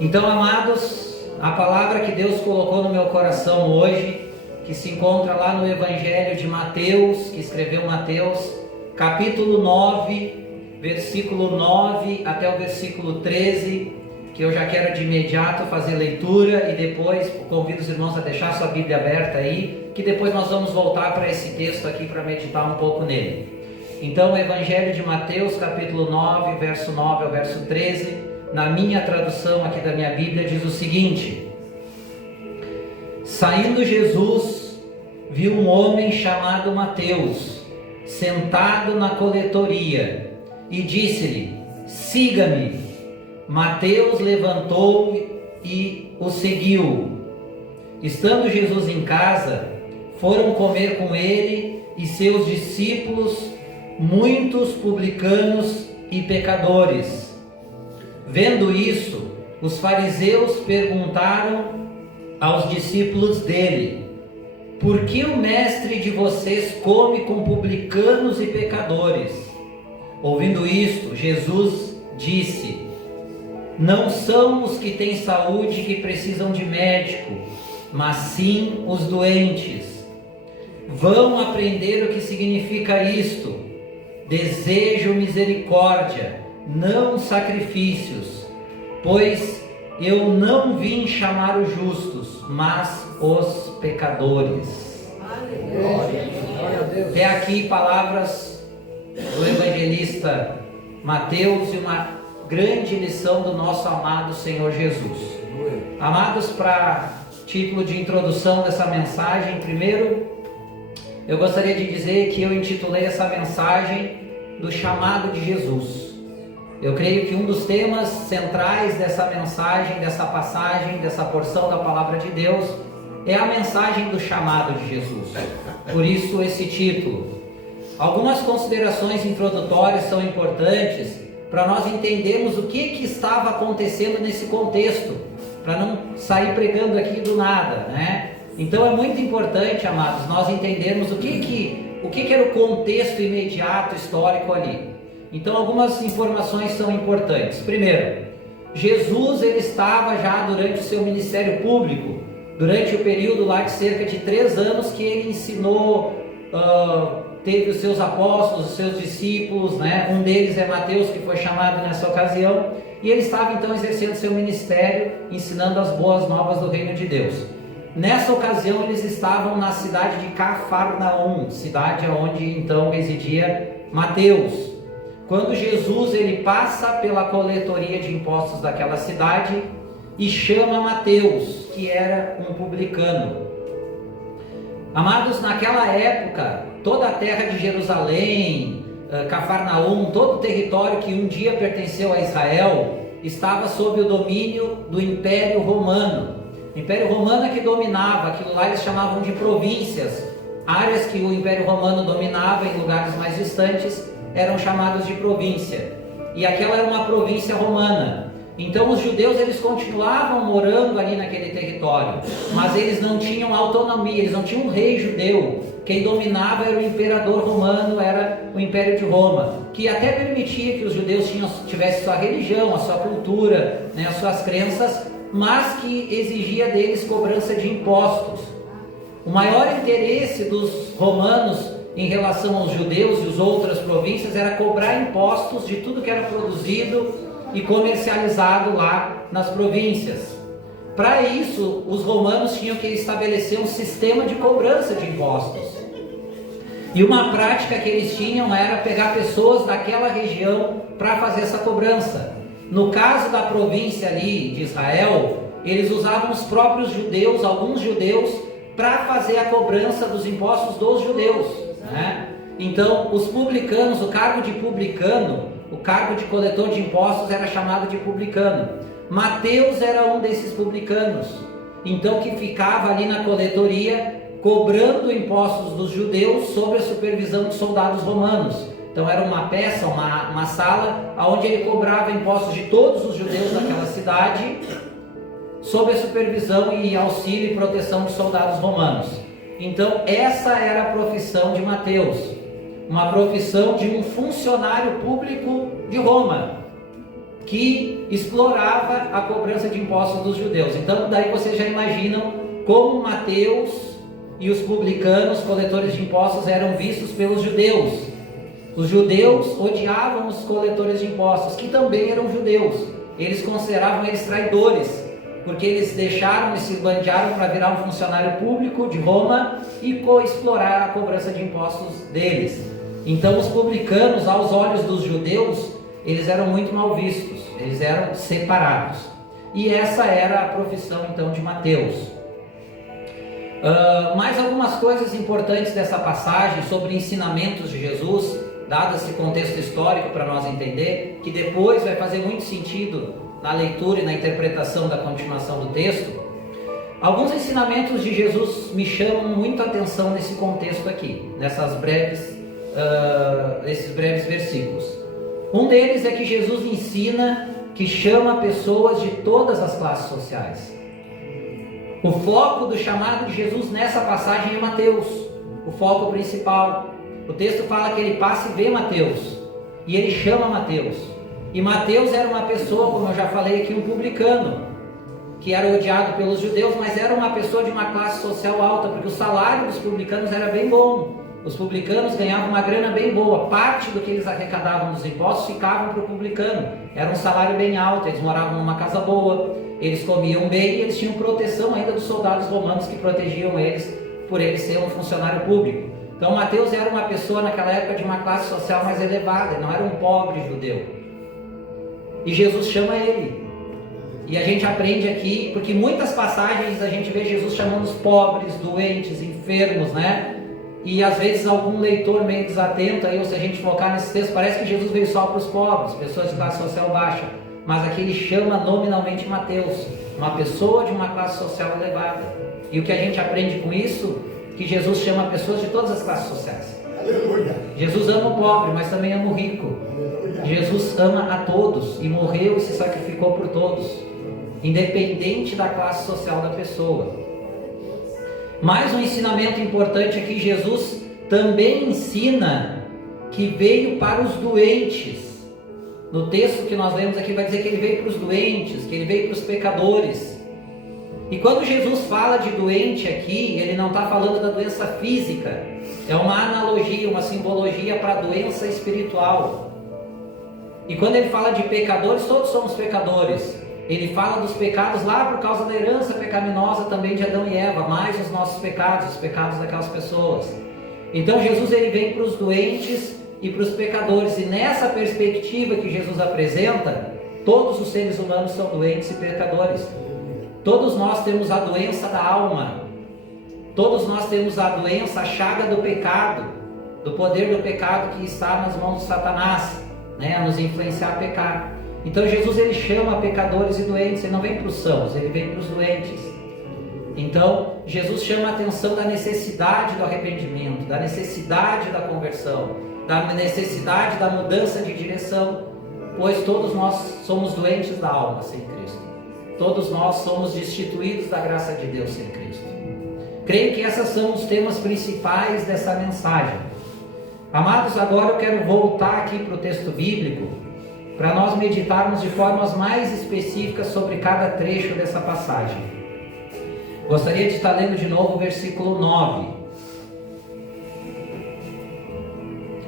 Então, amados, a palavra que Deus colocou no meu coração hoje, que se encontra lá no Evangelho de Mateus, que escreveu Mateus, capítulo 9, versículo 9 até o versículo 13, que eu já quero de imediato fazer leitura e depois convido os irmãos a deixar sua Bíblia aberta aí, que depois nós vamos voltar para esse texto aqui para meditar um pouco nele. Então, o Evangelho de Mateus, capítulo 9, verso 9 ao verso 13, na minha tradução aqui da minha Bíblia, diz o seguinte: Saindo Jesus, viu um homem chamado Mateus, sentado na coletoria, e disse-lhe: siga-me. Mateus levantou e o seguiu. Estando Jesus em casa, foram comer com ele e seus discípulos muitos publicanos e pecadores. Vendo isso, os fariseus perguntaram aos discípulos dele: por que o mestre de vocês come com publicanos e pecadores? Ouvindo isto, Jesus disse: não são os que têm saúde que precisam de médico, mas sim os doentes. Vão aprender o que significa isto: desejo misericórdia, não sacrifícios, pois eu não vim chamar os justos, mas os pecadores. Até aqui palavras do evangelista Mateus e uma grande lição do nosso amado Senhor Jesus. Amados, para título de introdução dessa mensagem, primeiro eu gostaria de dizer que eu intitulei essa mensagem do chamado de Jesus. Eu creio que um dos temas centrais dessa mensagem, dessa passagem, dessa porção da palavra de Deus é a mensagem do chamado de Jesus. Por isso esse título. Algumas considerações introdutórias são importantes para nós entendermos o que estava acontecendo nesse contexto, para não sair pregando aqui do nada, né? Então é muito importante, amados, nós entendermos o que era o contexto imediato histórico ali. Então algumas informações são importantes. Primeiro, Jesus ele estava já durante o seu ministério público, durante o período lá de cerca de 3 anos que ele ensinou, teve os seus apóstolos, os seus discípulos, né? Um deles é Mateus, que foi chamado nessa ocasião, e ele estava então exercendo seu ministério, ensinando as boas novas do reino de Deus. Nessa ocasião eles estavam na cidade de Cafarnaum, cidade onde então residia Mateus. Quando Jesus ele passa pela coletoria de impostos daquela cidade e chama Mateus, que era um publicano. Amados, naquela época, toda a terra de Jerusalém, Cafarnaum, todo o território que um dia pertenceu a Israel, estava sob o domínio do Império Romano. O Império Romano é que dominava, aquilo lá eles chamavam de províncias. Áreas que o Império Romano dominava em lugares mais distantes eram chamados de província. E aquela era uma província romana. Então os judeus eles continuavam morando ali naquele território, mas eles não tinham autonomia, eles não tinham um rei judeu. Quem dominava era o imperador romano, era o Império de Roma, que até permitia que os judeus tivessem sua religião, a sua cultura, né, as suas crenças, mas que exigia deles cobrança de impostos. O maior interesse dos romanos em relação aos judeus e as outras províncias era cobrar impostos de tudo que era produzido e comercializado lá nas províncias. Para isso, os romanos tinham que estabelecer um sistema de cobrança de impostos. E uma prática que eles tinham era pegar pessoas daquela região para fazer essa cobrança. No caso da província ali de Israel, eles usavam os próprios judeus, alguns judeus, para fazer a cobrança dos impostos dos judeus, né? Então, os publicanos, o cargo de publicano, o cargo de coletor de impostos era chamado de publicano. Mateus era um desses publicanos, então que ficava ali na coletoria, cobrando impostos dos judeus sob a supervisão de soldados romanos. Então era uma peça, uma sala, onde ele cobrava impostos de todos os judeus daquela cidade, sob a supervisão e auxílio e proteção de soldados romanos. Então essa era a profissão de Mateus, uma profissão de um funcionário público de Roma. que explorava a cobrança de impostos dos judeus. Então daí vocês já imaginam como Mateus e os publicanos, coletores de impostos, eram vistos pelos judeus. Os judeus odiavam os coletores de impostos, que também eram judeus. Eles consideravam eles traidores, porque eles deixaram e se bandearam para virar um funcionário público de Roma e explorar a cobrança de impostos deles. Então os publicanos, aos olhos dos judeus, eles eram muito mal vistos, eles eram separados. E essa era a profissão então de Mateus. Mais algumas coisas importantes dessa passagem sobre ensinamentos de Jesus, dado esse contexto histórico para nós entender, que depois vai fazer muito sentido na leitura e na interpretação da continuação do texto. Alguns ensinamentos de Jesus me chamam muito a atenção nesse contexto aqui, nesses breves versículos. Um deles é que Jesus ensina que chama pessoas de todas as classes sociais. O foco do chamado de Jesus nessa passagem é Mateus, o foco principal. O texto fala que ele passa e vê Mateus, e ele chama Mateus. E Mateus era uma pessoa, como eu já falei aqui, um publicano, que era odiado pelos judeus, mas era uma pessoa de uma classe social alta, porque o salário dos publicanos era bem bom. Os publicanos ganhavam uma grana bem boa, parte do que eles arrecadavam dos impostos ficavam para o publicano. Era um salário bem alto, eles moravam numa casa boa, eles comiam bem e eles tinham proteção ainda dos soldados romanos que protegiam eles, por ele ser um funcionário público. Então Mateus era uma pessoa naquela época de uma classe social mais elevada, ele não era um pobre judeu. E Jesus chama ele. E a gente aprende aqui, porque muitas passagens a gente vê Jesus chamando os pobres, doentes, enfermos, né? E às vezes algum leitor meio desatento aí, ou se a gente focar nesse texto, parece que Jesus veio só para os pobres, pessoas de classe social baixa. Mas aqui ele chama nominalmente Mateus, uma pessoa de uma classe social elevada. E o que a gente aprende com isso? Que Jesus chama pessoas de todas as classes sociais. Aleluia. Jesus ama o pobre, mas também ama o rico. Aleluia. Jesus ama a todos e morreu e se sacrificou por todos, independente da classe social da pessoa. Mais um ensinamento importante aqui, Jesus também ensina que veio para os doentes. No texto que nós lemos aqui vai dizer que ele veio para os doentes, que ele veio para os pecadores. E quando Jesus fala de doente aqui, ele não está falando da doença física, é uma analogia, uma simbologia para a doença espiritual. E quando ele fala de pecadores, todos somos pecadores. Ele fala dos pecados lá por causa da herança pecaminosa também de Adão e Eva, mais os nossos pecados, os pecados daquelas pessoas. Então Jesus ele vem para os doentes e para os pecadores, e nessa perspectiva que Jesus apresenta, todos os seres humanos são doentes e pecadores. Todos nós temos a doença da alma, todos nós temos a doença, a chaga do pecado, do poder do pecado que está nas mãos de Satanás, né, a nos influenciar a pecar. Então Jesus ele chama pecadores e doentes, ele não vem para os sãos, ele vem para os doentes. Então Jesus chama a atenção da necessidade do arrependimento, da necessidade da conversão, da necessidade da mudança de direção, pois todos nós somos doentes da alma sem Cristo. Todos nós somos destituídos da graça de Deus sem Cristo. Creio que esses são os temas principais dessa mensagem. Amados, agora eu quero voltar aqui para o texto bíblico, para nós meditarmos de formas mais específicas sobre cada trecho dessa passagem. Gostaria de estar lendo de novo o versículo 9.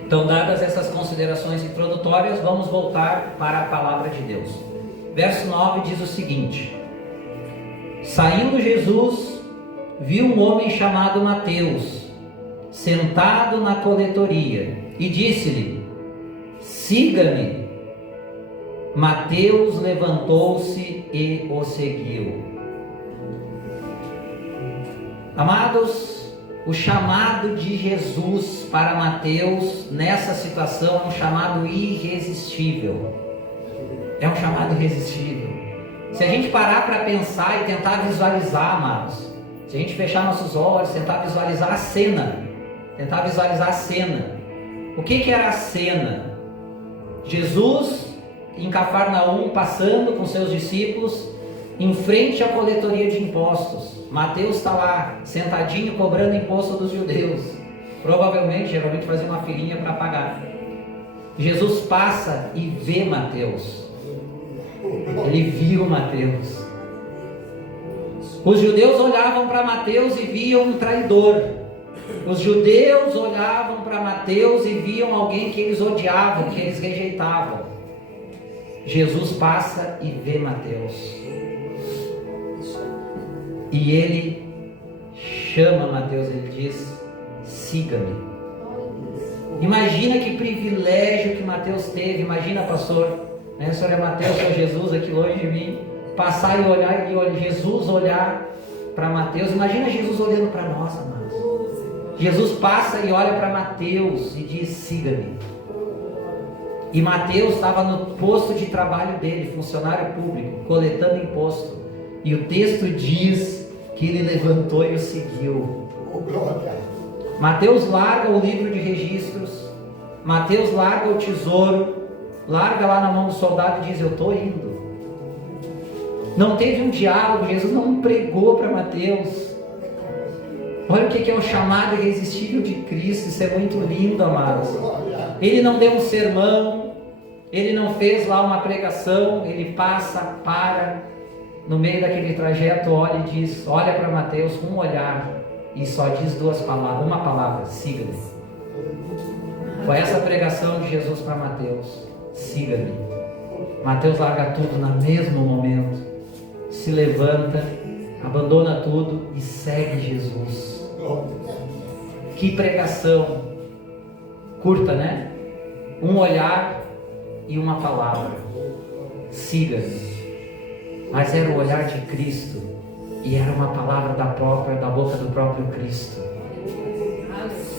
Então, dadas essas considerações introdutórias, vamos voltar para a palavra de Deus. Verso 9 diz o seguinte: Saindo Jesus, viu um homem chamado Mateus, sentado na coletoria, e disse-lhe: Siga-me. Mateus levantou-se e o seguiu. Amados, o chamado de Jesus para Mateus nessa situação é um chamado irresistível. É um chamado irresistível. Se a gente parar para pensar e tentar visualizar, amados, se a gente fechar nossos olhos, tentar visualizar a cena, o que era a cena? Jesus em Cafarnaum, passando com seus discípulos em frente à coletoria de impostos. Mateus está lá, sentadinho, cobrando imposto dos judeus. Geralmente fazia uma filinha para pagar. Jesus passa e vê Mateus. Ele viu Mateus. Os judeus olhavam para Mateus e viam um traidor. Os judeus olhavam para Mateus e viam alguém que eles odiavam, que eles rejeitavam. Jesus passa e vê Mateus. E ele chama Mateus, ele diz: siga-me. Imagina que privilégio que Mateus teve. Imagina, pastor, né? O senhor é Mateus, sou Jesus aqui longe de mim. Passar e olhar, e Jesus olhar para Mateus. Imagina Jesus olhando para nós, amados. Jesus passa e olha para Mateus e diz: siga-me. E Mateus estava no posto de trabalho dele, funcionário público, coletando imposto. E o texto diz que ele levantou e o seguiu. Mateus larga o livro de registros, Mateus larga o tesouro, larga lá na mão do soldado e diz: eu estou indo. Não teve um diálogo, Jesus não pregou para Mateus. Olha o que é o chamado irresistível de Cristo. Isso é muito lindo, amados. Ele não deu um sermão, ele não fez lá uma pregação, ele passa, para, no meio daquele trajeto, olha e diz, olha para Mateus com um olhar, e só diz duas palavras, uma palavra: siga-me. Foi essa a pregação de Jesus para Mateus: siga-me. Mateus larga tudo no mesmo momento, se levanta, abandona tudo e segue Jesus. Que pregação curta, né? Um olhar e uma palavra: siga-me. Mas era o olhar de Cristo e era uma palavra da boca do próprio Cristo.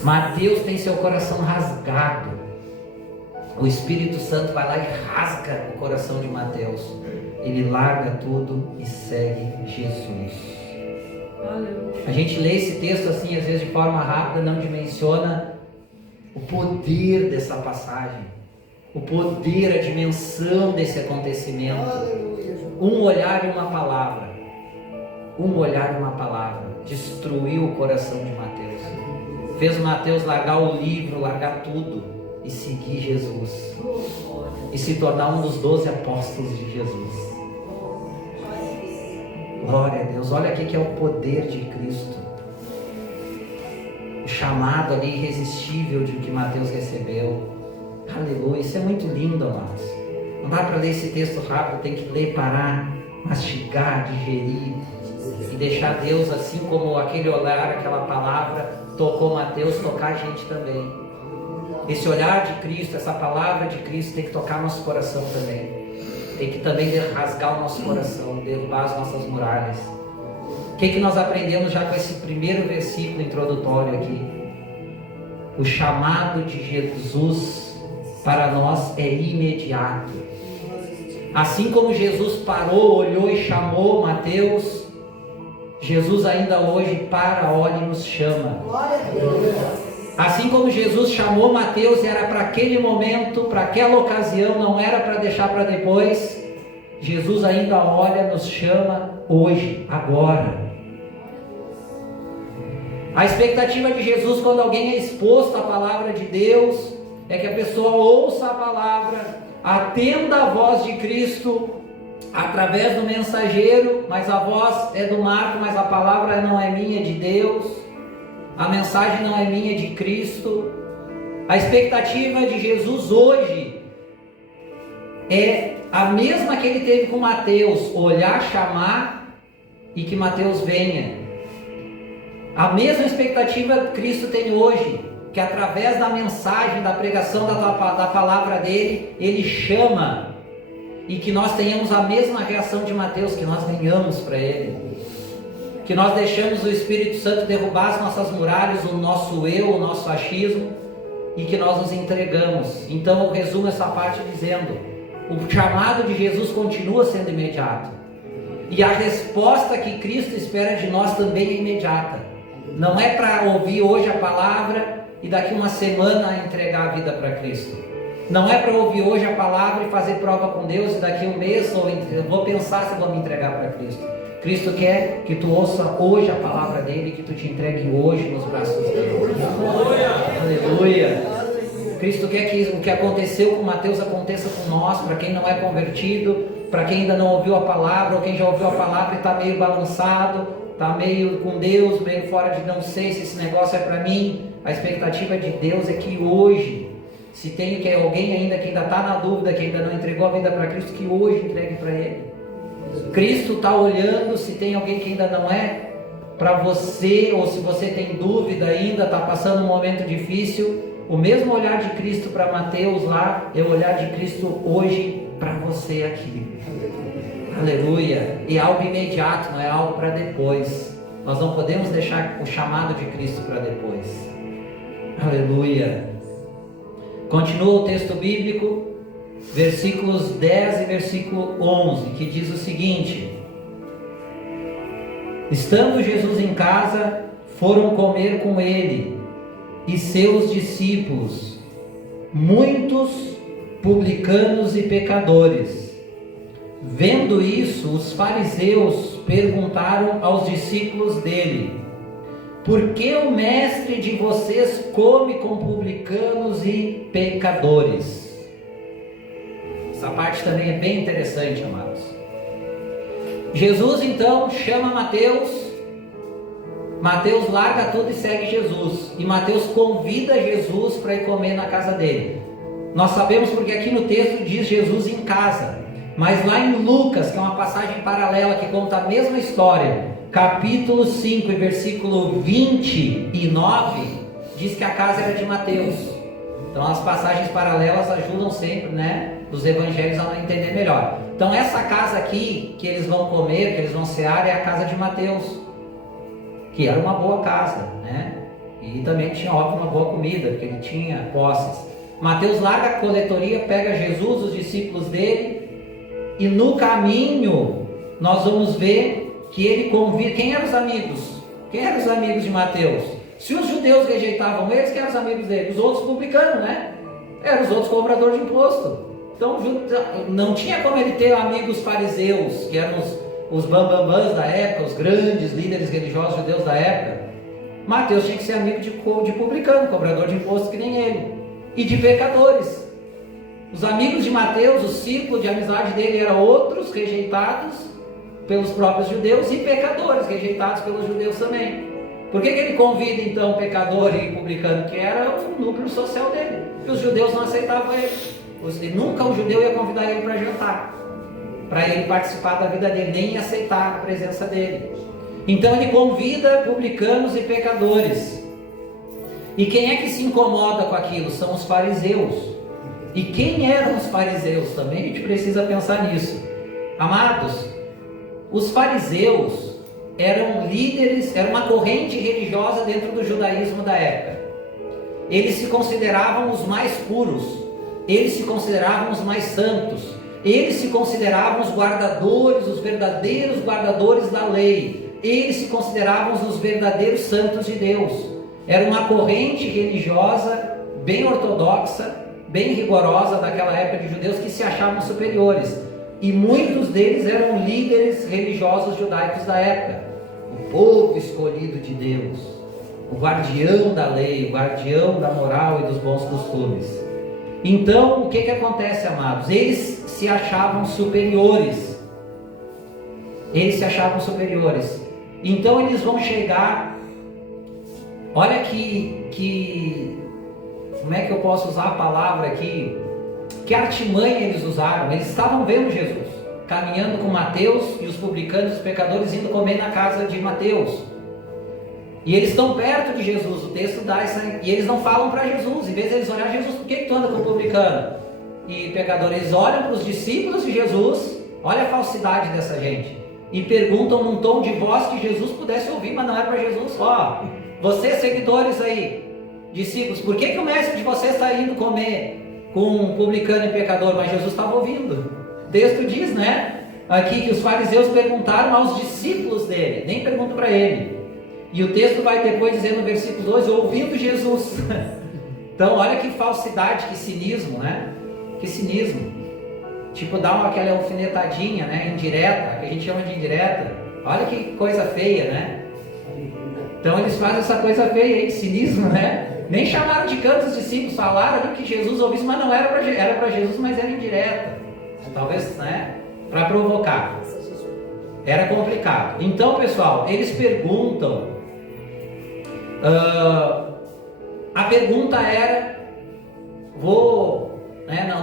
Mateus tem seu coração rasgado. O Espírito Santo vai lá e rasga o coração de Mateus. Ele larga tudo e segue Jesus. A gente lê esse texto assim, às vezes de forma rápida, não dimensiona o poder dessa passagem, o poder, a dimensão desse acontecimento. Um olhar e uma palavra, um olhar e uma palavra destruiu o coração de Mateus, fez Mateus largar o livro, largar tudo e seguir Jesus, e se tornar um dos 12 apóstolos de Jesus. Glória a Deus. Olha aqui que é o poder de Cristo, o chamado ali irresistível de que Mateus recebeu. Aleluia, isso é muito lindo, amados. Não dá para ler esse texto rápido, tem que ler, parar, mastigar, digerir e deixar Deus, assim como aquele olhar, aquela palavra tocou Mateus, tocar a gente também. Esse olhar de Cristo, essa palavra de Cristo tem que tocar nosso coração também. Tem que também rasgar o nosso coração, derrubar as nossas muralhas. O que nós aprendemos já com esse primeiro versículo introdutório aqui? O chamado de Jesus para nós é imediato. Assim como Jesus parou, olhou e chamou Mateus, Jesus ainda hoje para, olha e nos chama. Assim como Jesus chamou Mateus, era para aquele momento, para aquela ocasião, não era para deixar para depois. Jesus ainda olha, nos chama hoje, agora. A expectativa de Jesus quando alguém é exposto à palavra de Deus é que a pessoa ouça a palavra, atenda a voz de Cristo através do mensageiro, mas a voz é do Marco, mas a palavra não é minha, é de Deus. A mensagem não é minha, é de Cristo. A expectativa de Jesus hoje é a mesma que ele teve com Mateus: olhar, chamar e que Mateus venha. A mesma expectativa que Cristo tem hoje, que através da mensagem, da pregação da palavra dele, ele chama, e que nós tenhamos a mesma reação de Mateus, que nós venhamos para ele, que nós deixamos o Espírito Santo derrubar as nossas muralhas, o nosso eu, o nosso achismo, e que nós nos entregamos. Então eu resumo essa parte dizendo: o chamado de Jesus continua sendo imediato, e a resposta que Cristo espera de nós também é imediata. Não é para ouvir hoje a palavra e daqui uma semana entregar a vida para Cristo. Não é para ouvir hoje a palavra e fazer prova com Deus e daqui um mês eu vou pensar se vou me entregar para Cristo. Cristo quer que tu ouça hoje a palavra dele, que tu te entregue hoje nos braços dele. Aleluia! Cristo quer que o que aconteceu com Mateus aconteça com nós, para quem não é convertido, para quem ainda não ouviu a palavra, ou quem já ouviu a palavra e está meio balançado, está meio com Deus, meio fora de não sei se esse negócio é para mim. A expectativa de Deus é que hoje, se tem alguém ainda que ainda está na dúvida, que ainda não entregou a vida para Cristo, que hoje entregue para Ele. Cristo está olhando, se tem alguém que ainda não é, para você, ou se você tem dúvida ainda, está passando um momento difícil, o mesmo olhar de Cristo para Mateus lá, é o olhar de Cristo hoje para você aqui. Aleluia. E é algo imediato, não é algo para depois. Nós não podemos deixar o chamado de Cristo para depois. Aleluia. Continua o texto bíblico, versículos 10 e versículo 11, que diz o seguinte: estando Jesus em casa, foram comer com ele e seus discípulos muitos publicanos e pecadores. Vendo isso, os fariseus perguntaram aos discípulos dele: por que o mestre de vocês come com publicanos e pecadores? Essa parte também é bem interessante, amados. Jesus então chama Mateus. Mateus larga tudo e segue Jesus. E Mateus convida Jesus para ir comer na casa dele. Nós sabemos porque aqui no texto diz Jesus em casa. Mas lá em Lucas, que é uma passagem paralela que conta a mesma história, capítulo 5 e versículo 29, diz que a casa era de Mateus. Então as passagens paralelas ajudam sempre, né, os evangelhos a entender melhor. Então essa casa aqui, que eles vão comer, que eles vão cear, é a casa de Mateus, que era uma boa casa, né? E também tinha, óbvio, uma boa comida, porque ele tinha posses. Mateus larga a coletoria, pega Jesus, os discípulos dele, e no caminho nós vamos ver que ele convida. Quem eram os amigos? Quem eram os amigos de Mateus? Se os judeus rejeitavam eles, quem eram os amigos dele? Os outros publicanos, né? Eram os outros cobradores de imposto. Então não tinha como ele ter amigos fariseus, que eram os bambambãs da época, os grandes líderes religiosos judeus da época. Mateus tinha que ser amigo de publicano, cobrador de imposto que nem ele, e de pecadores. Os amigos de Mateus, o círculo de amizade dele eram outros rejeitados pelos próprios judeus e pecadores rejeitados pelos judeus também. Por que ele convida então pecador e publicano? Que era o núcleo social dele, que os judeus não aceitavam ele. Nunca um judeu ia convidar ele para jantar, para ele participar da vida dele, nem aceitar a presença dele. Então ele convida publicanos e pecadores. E quem é que se incomoda com aquilo? São os fariseus. E quem eram os fariseus também? A gente precisa pensar nisso. Amados, os fariseus eram líderes, era uma corrente religiosa dentro do judaísmo da época. Eles se consideravam os mais puros, eles se consideravam os mais santos, eles se consideravam os guardadores, os verdadeiros guardadores da lei, eles se consideravam os verdadeiros santos de Deus. Era uma corrente religiosa bem ortodoxa, bem rigorosa daquela época de judeus, que se achavam superiores, e muitos deles eram líderes religiosos judaicos da época, o povo escolhido de Deus, o guardião da lei, o guardião da moral e dos bons costumes. Então o que acontece, amados? Eles se achavam superiores, então eles vão chegar, olha que como é que eu posso usar a palavra aqui? Que artimanha eles usaram? Eles estavam vendo Jesus caminhando com Mateus e os publicanos e os pecadores indo comer na casa de Mateus. E eles estão perto de Jesus, o texto dá essa... E eles não falam para Jesus, em vez de eles olharem: Jesus, por que tu anda com o publicano e pecador? Eles olham para os discípulos de Jesus, olha a falsidade dessa gente, e perguntam num tom de voz que Jesus pudesse ouvir, mas não era para Jesus. Ó, vocês seguidores aí, discípulos, por que o mestre de vocês está indo comer com um publicano e pecador? Mas Jesus estava ouvindo. O texto diz, né, aqui que os fariseus perguntaram aos discípulos dele, nem perguntam para ele. E o texto vai depois dizer no versículo 2, ouvindo Jesus. Então olha que falsidade, que cinismo, né? Que cinismo. Tipo, dá aquela alfinetadinha, né, indireta, que a gente chama de indireta. Olha que coisa feia, né? Então eles fazem essa coisa feia aí, de cinismo, né? Nem chamaram de canto os discípulos, falaram que Jesus ouvisse, mas não era para Jesus, mas era indireta. Talvez, né? para provocar. Era complicado. Então, pessoal, eles perguntam. A pergunta era,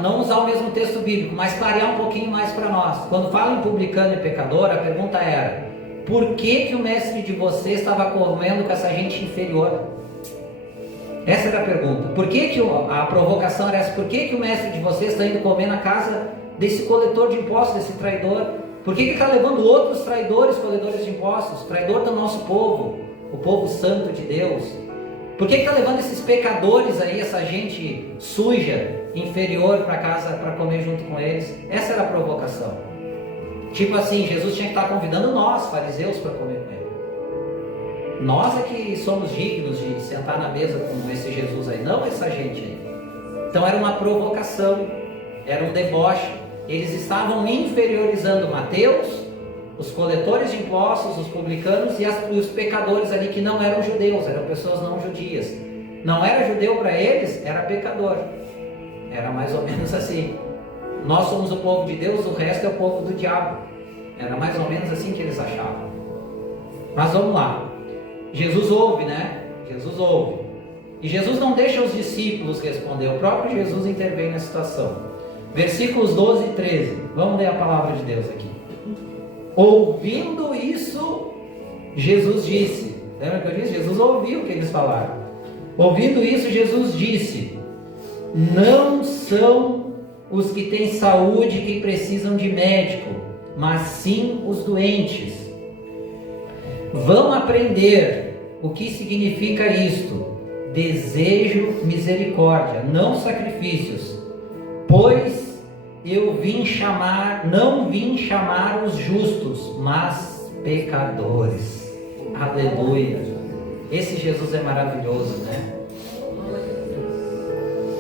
não usar o mesmo texto bíblico, mas clarear um pouquinho mais para nós. Quando fala em publicano e pecador, a pergunta era: por que o mestre de vocês estava comendo com essa gente inferior? Essa era a pergunta. Por que a provocação era essa? Por que o mestre de vocês está indo comer na casa desse coletor de impostos, desse traidor? Por que ele está levando outros traidores, coletores de impostos, traidor do nosso povo, o povo santo de Deus? Por que está levando esses pecadores aí, essa gente suja, inferior para casa para comer junto com eles? Essa era a provocação. Tipo assim, Jesus tinha que estar convidando nós, fariseus, para comer com ele. Nós é que somos dignos de sentar na mesa com esse Jesus aí, não essa gente aí. Então era uma provocação, era um deboche. Eles estavam inferiorizando Mateus, os coletores de impostos, os publicanos e os pecadores ali que não eram judeus, eram pessoas não judias. Não era judeu para eles, era pecador. Era mais ou menos assim. Nós somos o povo de Deus, o resto é o povo do diabo. Era mais ou menos assim que eles achavam. Mas vamos lá. Jesus ouve, né? Jesus ouve. E Jesus não deixa os discípulos responder, o próprio Jesus intervém na situação. Versículos 12 e 13. Vamos ler a palavra de Deus aqui. Ouvindo isso, Jesus disse. Lembra que eu disse? Jesus ouviu o que eles falaram. Ouvindo isso, Jesus disse: não são os que têm saúde que precisam de médico, mas sim os doentes. Vão aprender o que significa isto: desejo misericórdia, não sacrifícios, pois eu não vim chamar os justos, mas pecadores. Aleluia. Esse Jesus é maravilhoso, né?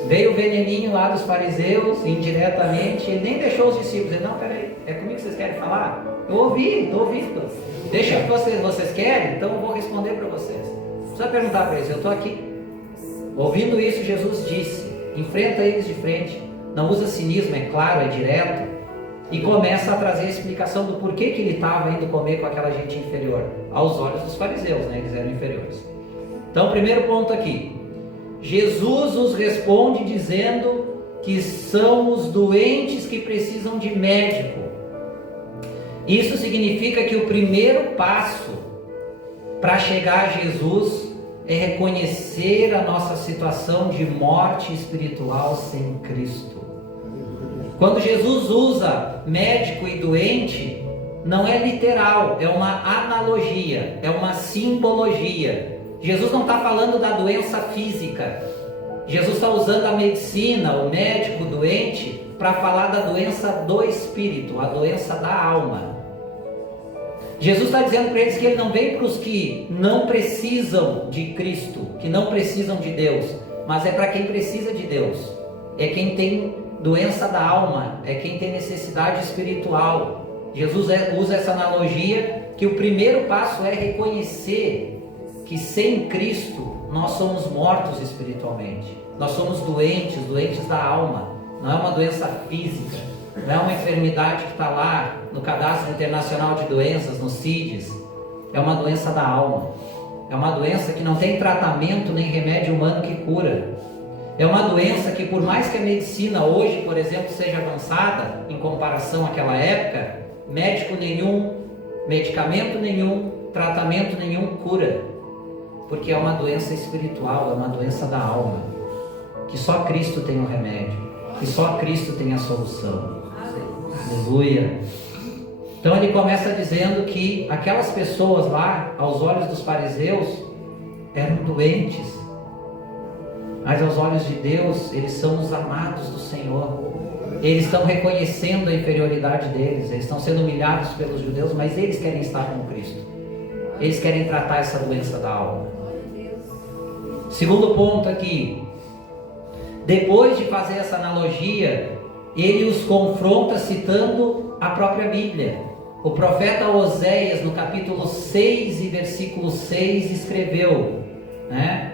Veio o veneninho lá dos fariseus, indiretamente, ele nem deixou os discípulos. Ele: não, peraí, é comigo que vocês querem falar? Eu ouvi, estou ouvindo. Deixa que vocês querem, então eu vou responder para vocês. Não precisa perguntar para eles, eu estou aqui. Ouvindo isso, Jesus disse: enfrenta eles de frente, não usa cinismo, é claro, é direto, e começa a trazer a explicação do porquê que ele estava indo comer com aquela gente inferior, aos olhos dos fariseus, né? Eles eram inferiores. Então, primeiro ponto aqui, Jesus os responde dizendo que são os doentes que precisam de médico. Isso significa que o primeiro passo para chegar a Jesus é reconhecer a nossa situação de morte espiritual sem Cristo. Quando Jesus usa médico e doente, não é literal, é uma analogia, é uma simbologia. Jesus não está falando da doença física. Jesus está usando a medicina, o médico, o doente, para falar da doença do espírito, a doença da alma. Jesus está dizendo para eles que ele não vem para os que não precisam de Cristo, que não precisam de Deus, mas é para quem precisa de Deus. É quem tem doença da alma, é quem tem necessidade espiritual. Jesus usa essa analogia que o primeiro passo é reconhecer que sem Cristo nós somos mortos espiritualmente. Nós somos doentes da alma. Não é uma doença física, não é uma enfermidade que está lá no Cadastro Internacional de Doenças, no CIDES. É uma doença da alma. É uma doença que não tem tratamento nem remédio humano que cura. É uma doença que, por mais que a medicina hoje, por exemplo, seja avançada em comparação àquela época, médico nenhum, medicamento nenhum, tratamento nenhum cura. Porque é uma doença espiritual, é uma doença da alma, que só Cristo tem o remédio, que só Cristo tem a solução. Aleluia. Então ele começa dizendo que aquelas pessoas lá, aos olhos dos fariseus, eram doentes, mas aos olhos de Deus, eles são os amados do Senhor. Eles estão reconhecendo a inferioridade deles, eles estão sendo humilhados pelos judeus, mas eles querem estar com Cristo. Eles querem tratar essa doença da alma. Segundo ponto aqui, depois de fazer essa analogia, ele os confronta citando a própria Bíblia. O profeta Oséias, no capítulo 6 e versículo 6, escreveu, né?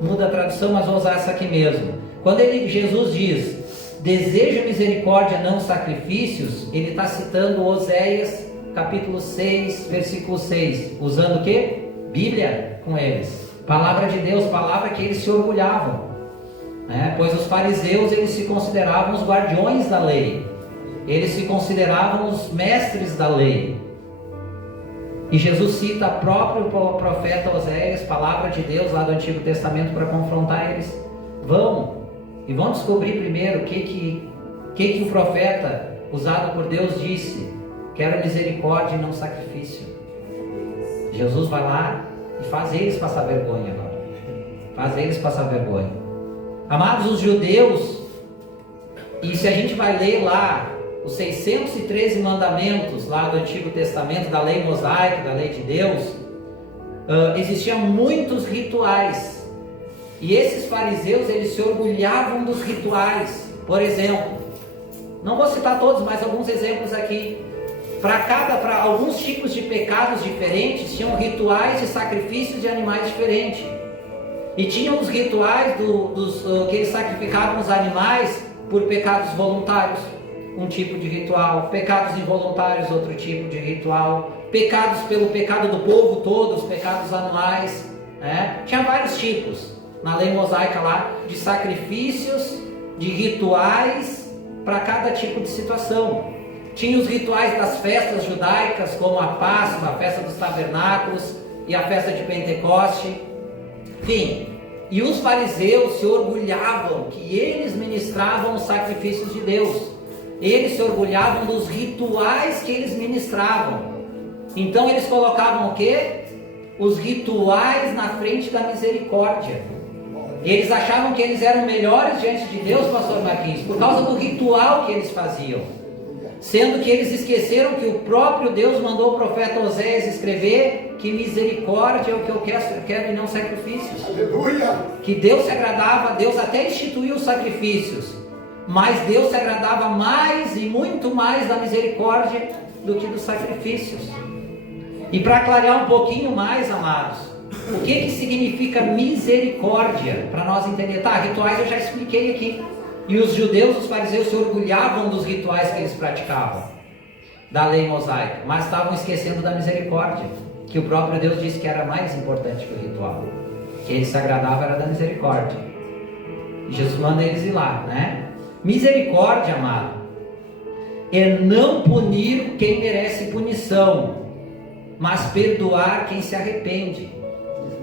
Muda a tradução, mas vou usar essa aqui mesmo. Quando Jesus diz: deseja misericórdia, não sacrifícios, ele está citando Oséias capítulo 6, versículo 6, usando o quê? Bíblia com eles, palavra de Deus, palavra que eles se orgulhavam, né? Pois os fariseus, eles se consideravam os guardiões da lei, eles se consideravam os mestres da lei. E Jesus cita o próprio profeta Oséias, palavra de Deus lá do Antigo Testamento, para confrontar eles. Vão descobrir primeiro o que o profeta usado por Deus disse: quero misericórdia e não sacrifício. Jesus vai lá e faz eles passar vergonha agora. Faz eles passar vergonha. Amados, os judeus, e se a gente vai ler lá os 613 mandamentos lá do Antigo Testamento, da lei mosaica, da lei de Deus, existiam muitos rituais. E esses fariseus, eles se orgulhavam dos rituais. Por exemplo, não vou citar todos, mas alguns exemplos aqui. Para alguns tipos de pecados diferentes, tinham rituais de sacrifícios de animais diferentes. E tinham os rituais que eles sacrificavam os animais por pecados voluntários, um tipo de ritual. Pecados involuntários, outro tipo de ritual. Pecados pelo pecado do povo todo, os pecados anuais, né? Tinha vários tipos na lei mosaica lá, de sacrifícios, de rituais para cada tipo de situação. Tinha os rituais das festas judaicas, como a Páscoa, a festa dos tabernáculos e a festa de Pentecoste. Enfim, e os fariseus se orgulhavam que eles ministravam os sacrifícios de Deus. Eles se orgulhavam dos rituais que eles ministravam. Então eles colocavam o quê? Os rituais na frente da misericórdia. Eles achavam que eles eram melhores diante de Deus, pastor Marquinhos, por causa do ritual que eles faziam. Sendo que eles esqueceram que o próprio Deus mandou o profeta Oséias escrever que misericórdia é o que eu quero e não sacrifícios. Aleluia! Que Deus se agradava, Deus até instituiu os sacrifícios, mas Deus se agradava mais e muito mais da misericórdia do que dos sacrifícios. E para clarear um pouquinho mais, amados, o que significa misericórdia? Para nós entender, rituais eu já expliquei aqui. E os judeus, os fariseus, se orgulhavam dos rituais que eles praticavam, da lei mosaica, mas estavam esquecendo da misericórdia, que o próprio Deus disse que era mais importante que o ritual, que ele se agradava era da misericórdia. E Jesus manda eles ir lá, né? Misericórdia, amado, é não punir quem merece punição, mas perdoar quem se arrepende.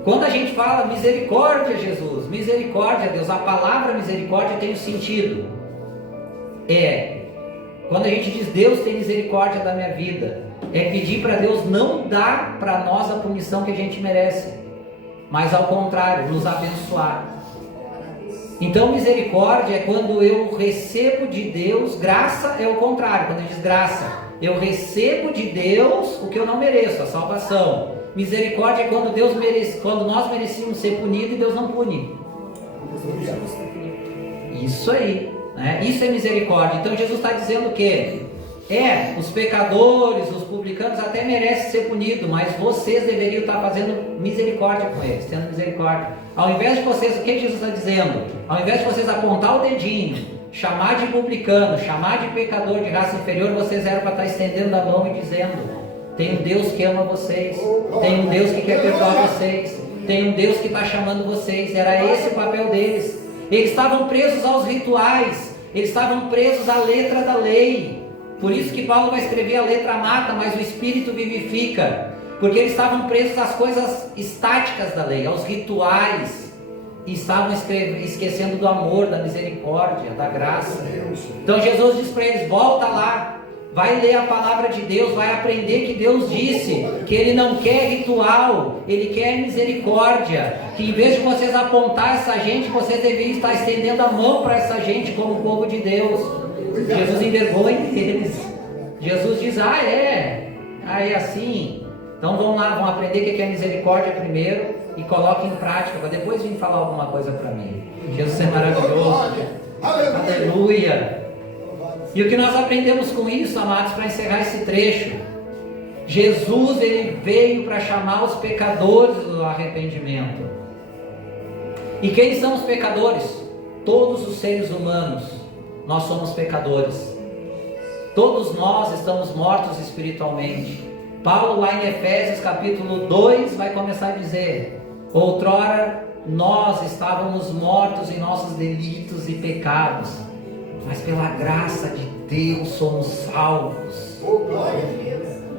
Quando a gente fala misericórdia, Jesus, misericórdia, Deus, a palavra misericórdia tem um sentido. Quando a gente diz Deus tem misericórdia da minha vida, é pedir para Deus não dar para nós a punição que a gente merece, mas ao contrário, nos abençoar. Então misericórdia é quando eu recebo de Deus, graça é o contrário, quando diz graça, eu recebo de Deus o que eu não mereço, a salvação. Misericórdia é quando nós merecíamos ser punidos e Deus não pune. Isso aí, né? Isso é misericórdia. Então Jesus está dizendo o quê? Os pecadores, os publicanos até merecem ser punidos, mas vocês deveriam estar fazendo misericórdia com eles, tendo misericórdia. Ao invés de vocês, o que Jesus está dizendo? Ao invés de vocês apontar o dedinho, chamar de publicano, chamar de pecador de raça inferior, vocês eram para estar estendendo a mão e dizendo: tem um Deus que ama vocês, tem um Deus que quer perdoar vocês, tem um Deus que está chamando vocês. Era esse o papel deles. Eles estavam presos aos rituais, eles estavam presos à letra da lei. Por isso que Paulo vai escrever: a letra mata, mas o Espírito vivifica. Porque eles estavam presos às coisas estáticas da lei, aos rituais, e estavam esquecendo do amor, da misericórdia, da graça. Então Jesus diz para eles: volta lá, vai ler a palavra de Deus, vai aprender que Deus disse que Ele não quer ritual, Ele quer misericórdia. Que em vez de vocês apontar essa gente, vocês deveriam estar estendendo a mão para essa gente como povo de Deus. Jesus envergonha eles. Jesus diz: é assim. Então vamos lá, vamos aprender o que é misericórdia primeiro e coloquem em prática, para depois vir falar alguma coisa para mim. Jesus é maravilhoso. Aleluia. E o que nós aprendemos com isso, amados, para encerrar esse trecho? Jesus, ele veio para chamar os pecadores do arrependimento. E quem são os pecadores? Todos os seres humanos. nós somos pecadores. Todos nós estamos mortos espiritualmente. Paulo lá em Efésios capítulo 2 vai começar a dizer: outrora nós estávamos mortos em nossos delitos e pecados, mas pela graça de Deus somos salvos.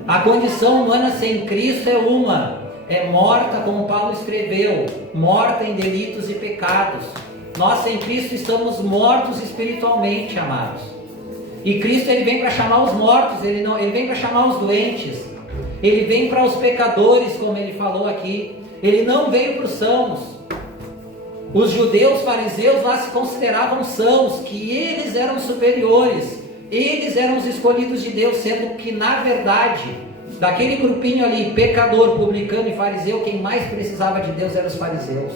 A condição humana sem Cristo é morta, como Paulo escreveu, morta em delitos e pecados. Nós sem Cristo estamos mortos espiritualmente, amados. E Cristo, ele vem para chamar os mortos, ele vem para chamar os doentes, ele vem para os pecadores, como ele falou aqui. Ele não veio para os sãos. Os judeus fariseus lá se consideravam sãos, que eles eram superiores, eles eram os escolhidos de Deus, sendo que na verdade, daquele grupinho ali, pecador, publicano e fariseu, quem mais precisava de Deus eram os fariseus.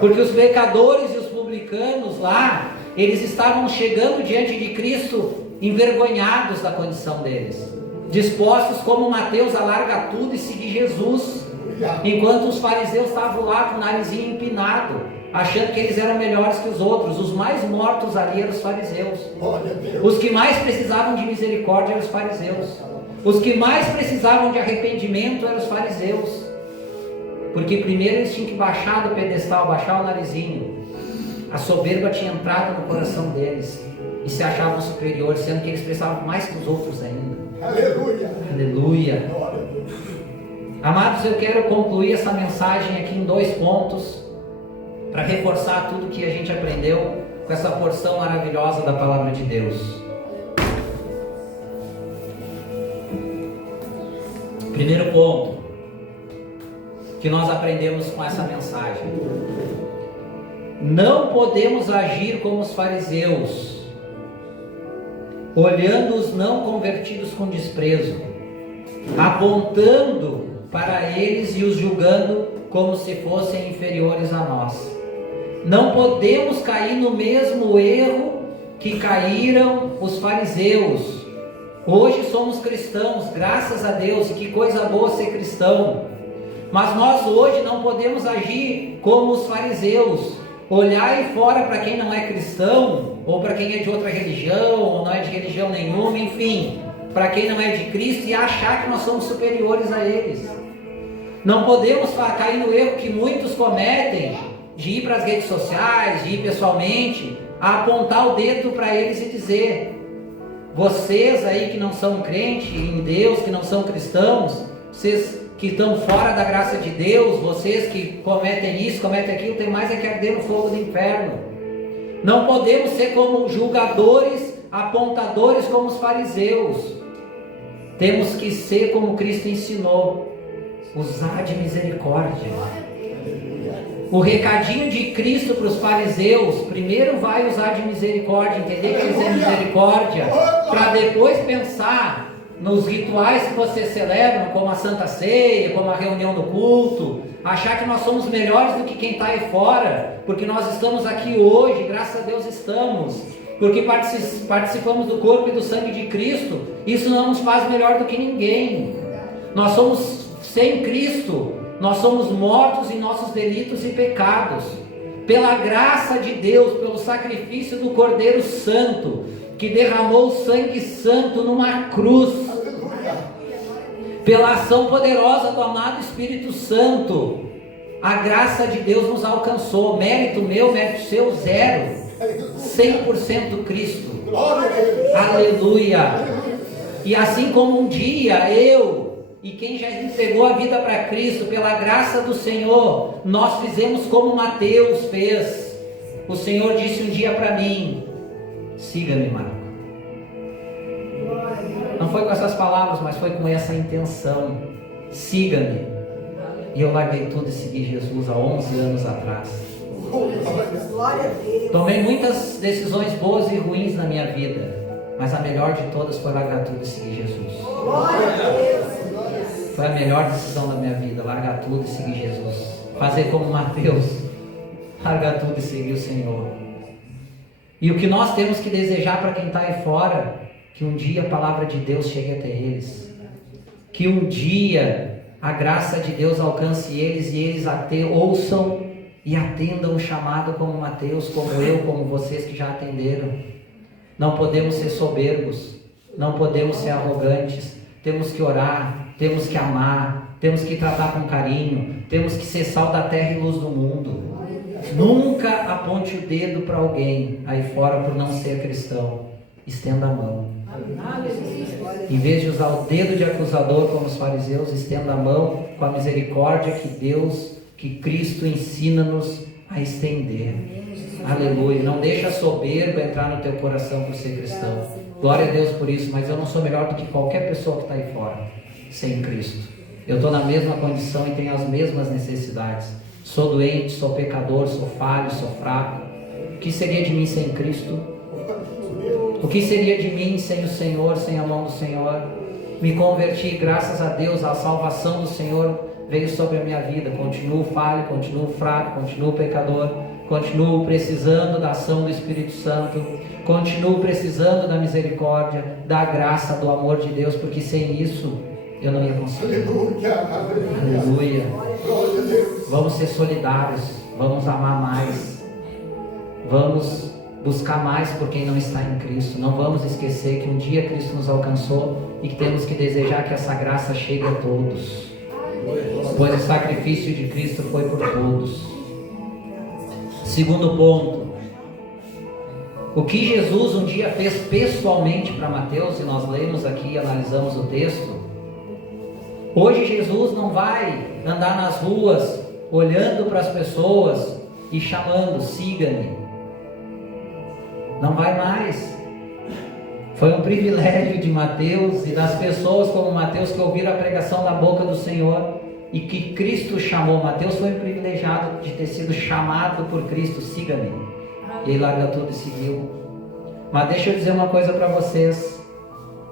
Porque os pecadores e os publicanos lá, eles estavam chegando diante de Cristo envergonhados da condição deles, dispostos como Mateus a largar tudo e seguir Jesus, enquanto os fariseus estavam lá com o narizinho empinado, achando que eles eram melhores que os outros. Os mais mortos ali eram os fariseus. Os que mais precisavam de misericórdia eram os fariseus. Os que mais precisavam de arrependimento eram os fariseus, porque primeiro eles tinham que baixar do pedestal, baixar o narizinho. A soberba tinha entrado no coração deles e se achavam superiores, sendo que eles precisavam mais que os outros ainda. Aleluia! Aleluia! Amados, eu quero concluir essa mensagem aqui em 2 pontos, para reforçar tudo que a gente aprendeu com essa porção maravilhosa da palavra de Deus. Primeiro ponto que nós aprendemos com essa mensagem: não podemos agir como os fariseus, olhando os não convertidos com desprezo, apontando para eles e os julgando como se fossem inferiores a nós. Não podemos cair no mesmo erro que caíram os fariseus. Hoje somos cristãos, graças a Deus, e que coisa boa ser cristão. Mas nós hoje não podemos agir como os fariseus, olhar aí fora para quem não é cristão, ou para quem é de outra religião, ou não é de religião nenhuma, enfim, para quem não é de Cristo, e achar que nós somos superiores a eles. Não podemos cair no erro que muitos cometem, de ir para as redes sociais, de ir pessoalmente, a apontar o dedo para eles e dizer: vocês aí que não são crentes em Deus, que não são cristãos, vocês que estão fora da graça de Deus, vocês que cometem isso, cometem aquilo, tem mais é que arder no fogo do inferno. Não podemos ser como julgadores, apontadores como os fariseus. Temos que ser como Cristo ensinou: usar de misericórdia. O recadinho de Cristo para os fariseus: primeiro vai usar de misericórdia, entender que eles é misericórdia, para depois pensar nos rituais que vocês celebram, como a Santa Ceia, como a reunião do culto, achar que nós somos melhores do que quem está aí fora, porque nós estamos aqui hoje, graças a Deus estamos, porque participamos do corpo e do sangue de Cristo. Isso não nos faz melhor do que ninguém. Nós somos sem Cristo, nós somos mortos em nossos delitos e pecados. Pela graça de Deus, pelo sacrifício do Cordeiro Santo, que derramou o sangue santo numa cruz, pela ação poderosa do amado Espírito Santo, a graça de Deus nos alcançou. Mérito meu, mérito seu, zero. 100% Cristo. Aleluia. E assim como um dia eu e quem já entregou a vida para Cristo, pela graça do Senhor, nós fizemos como Mateus fez. O Senhor disse um dia para mim: siga-me, Marco. Não foi com essas palavras, mas foi com essa intenção: siga-me. E eu larguei tudo e segui Jesus há 11 anos atrás. Tomei muitas decisões boas e ruins na minha vida, mas a melhor de todas foi largar tudo e seguir Jesus. Foi a melhor decisão da minha vida, largar tudo e seguir Jesus. Fazer como Mateus, largar tudo e seguir o Senhor. E o que nós temos que desejar para quem está aí fora: que um dia a palavra de Deus chegue até eles, que um dia a graça de Deus alcance eles e eles até ouçam e atendam o chamado como Mateus, como eu, como vocês que já atenderam. Não podemos ser soberbos, não podemos ser arrogantes, temos que orar, temos que amar, temos que tratar com carinho, temos que ser sal da terra e luz do mundo. Nunca aponte o dedo para alguém aí fora por não ser cristão. Estenda a mão. Em vez de usar o dedo de acusador como os fariseus, estenda a mão com a misericórdia que Deus, que Cristo ensina-nos a estender. Aleluia. Não deixa a soberba entrar no teu coração por ser cristão. Glória a Deus por isso, mas eu não sou melhor do que qualquer pessoa que está aí fora, sem Cristo. Eu estou na mesma condição e tenho as mesmas necessidades. Sou doente, sou pecador, sou falho, sou fraco. O que seria de mim sem Cristo? O que seria de mim sem o Senhor, sem a mão do Senhor? Me converti, graças a Deus, a salvação do Senhor veio sobre a minha vida. Continuo falho, continuo fraco, continuo pecador, continuo precisando da ação do Espírito Santo, continuo precisando da misericórdia, da graça, do amor de Deus, porque sem isso eu não ia conseguir. Aleluia. Vamos ser solidários, vamos amar mais, vamos buscar mais por quem não está em Cristo. Não vamos esquecer que um dia Cristo nos alcançou e que temos que desejar que essa graça chegue a todos, pois o sacrifício de Cristo foi por todos. Segundo ponto, o que Jesus um dia fez pessoalmente para Mateus, e nós lemos aqui e analisamos o texto. Hoje Jesus não vai andar nas ruas olhando para as pessoas e chamando, siga-me. Não vai mais. Foi um privilégio de Mateus e das pessoas como Mateus que ouviram a pregação da boca do Senhor e que Cristo chamou. Mateus foi um privilegiado de ter sido chamado por Cristo, siga-me. E ele larga tudo e seguiu. Mas deixa eu dizer uma coisa para vocês.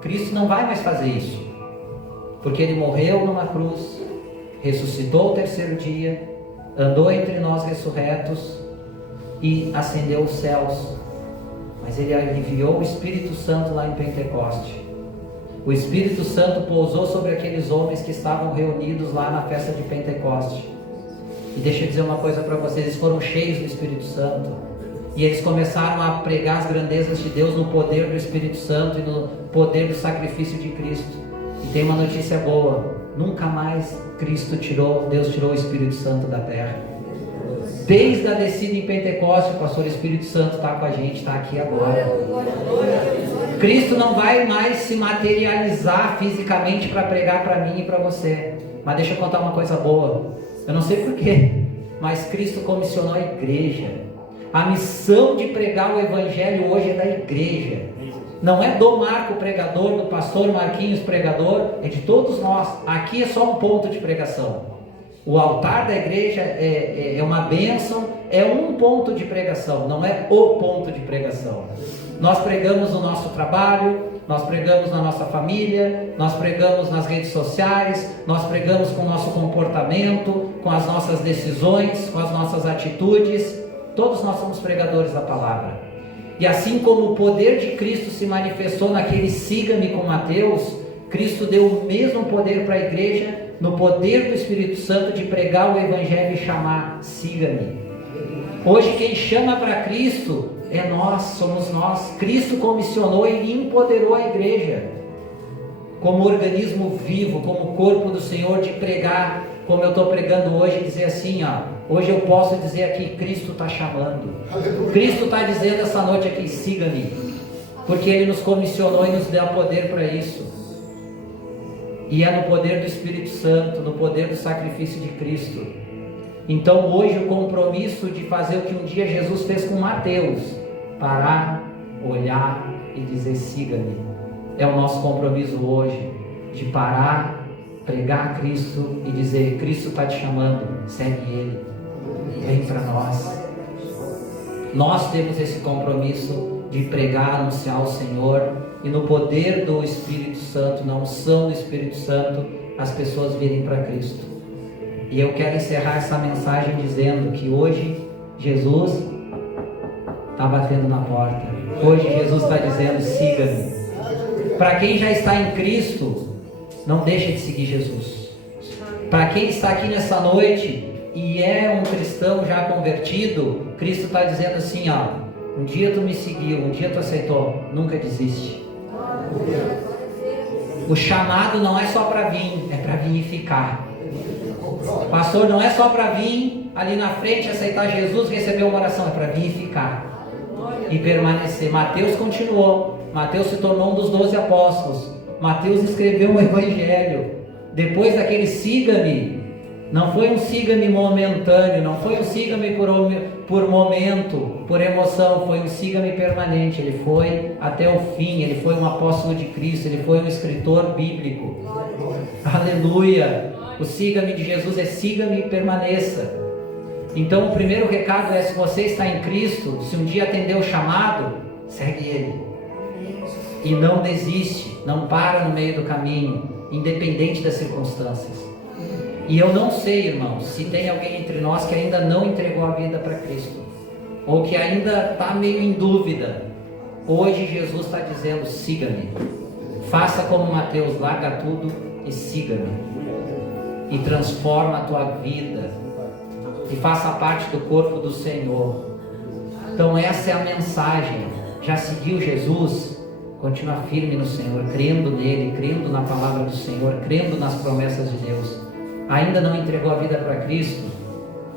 Cristo não vai mais fazer isso. Porque ele morreu numa cruz, ressuscitou o terceiro dia, andou entre nós ressurretos e ascendeu os céus. Mas ele enviou o Espírito Santo lá em Pentecoste. O Espírito Santo pousou sobre aqueles homens que estavam reunidos lá na festa de Pentecoste. E deixa eu dizer uma coisa para vocês, eles foram cheios do Espírito Santo. E eles começaram a pregar as grandezas de Deus no poder do Espírito Santo e no poder do sacrifício de Cristo. E tem uma notícia boa, nunca mais Deus tirou o Espírito Santo da terra. Desde a descida em Pentecostes, o pastor Espírito Santo está com a gente, está aqui agora. Cristo não vai mais se materializar fisicamente para pregar para mim e para você. Mas deixa eu contar uma coisa boa. Eu não sei porquê, mas Cristo comissionou a igreja. A missão de pregar o Evangelho hoje é da igreja. Não é do Marco pregador, do pastor Marquinhos pregador, é de todos nós. Aqui é só um ponto de pregação. O altar da igreja é uma bênção, é um ponto de pregação, não é o ponto de pregação. Nós pregamos no nosso trabalho, nós pregamos na nossa família, nós pregamos nas redes sociais, nós pregamos com o nosso comportamento, com as nossas decisões, com as nossas atitudes. Todos nós somos pregadores da palavra. E assim como o poder de Cristo se manifestou naquele siga-me com Mateus, Cristo deu o mesmo poder para a igreja, no poder do Espírito Santo, de pregar o Evangelho e chamar, siga-me. Hoje quem chama para Cristo é nós, somos nós. Cristo comissionou e empoderou a igreja como organismo vivo, como corpo do Senhor, de pregar, como eu estou pregando hoje, dizer assim, hoje eu posso dizer aqui, Cristo está chamando. Aleluia. Cristo está dizendo essa noite aqui, siga-me, porque Ele nos comissionou e nos deu poder para isso. E é no poder do Espírito Santo, no poder do sacrifício de Cristo. Então hoje o compromisso de fazer o que um dia Jesus fez com Mateus, parar, olhar e dizer siga-me, é o nosso compromisso hoje, de parar, pregar a Cristo e dizer, Cristo está te chamando, segue Ele, vem para nós. Nós temos esse compromisso de pregar, anunciar o Senhor, e no poder do Espírito Santo, na unção do Espírito Santo, as pessoas virem para Cristo. E eu quero encerrar essa mensagem dizendo que hoje Jesus está batendo na porta. Hoje Jesus está dizendo, siga-me. Para quem já está em Cristo, não deixe de seguir Jesus. Para quem está aqui nessa noite e é um cristão já convertido, Cristo está dizendo assim, ó, um dia tu me seguiu, um dia tu aceitou, nunca desiste. O chamado não é só para vir, é para vir e ficar. Pastor, não é só para vir ali na frente, aceitar Jesus, receber uma oração, é para vir e ficar e permanecer. Mateus continuou, Mateus se tornou um dos 12 apóstolos, Mateus escreveu um evangelho. Depois daquele siga-me, não foi um siga-me momentâneo, não foi um siga-me por momento, por emoção, foi um siga-me permanente. Ele foi até o fim, ele foi um apóstolo de Cristo, ele foi um escritor bíblico. Aleluia! O siga-me de Jesus é siga-me e permaneça. Então o primeiro recado é, se você está em Cristo, se um dia atender o chamado, segue Ele. E não desiste, não para no meio do caminho, independente das circunstâncias. E eu não sei, irmãos, se tem alguém entre nós que ainda não entregou a vida para Cristo, ou que ainda está meio em dúvida. Hoje Jesus está dizendo, siga-me. Faça como Mateus, larga tudo e siga-me. E transforma a tua vida. E faça parte do corpo do Senhor. Então essa é a mensagem. Já seguiu Jesus? Continua firme no Senhor, crendo nele, crendo na palavra do Senhor, crendo nas promessas de Deus. Ainda não entregou a vida para Cristo?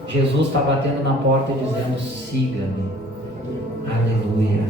Jesus está batendo na porta e dizendo, siga-me. Aleluia.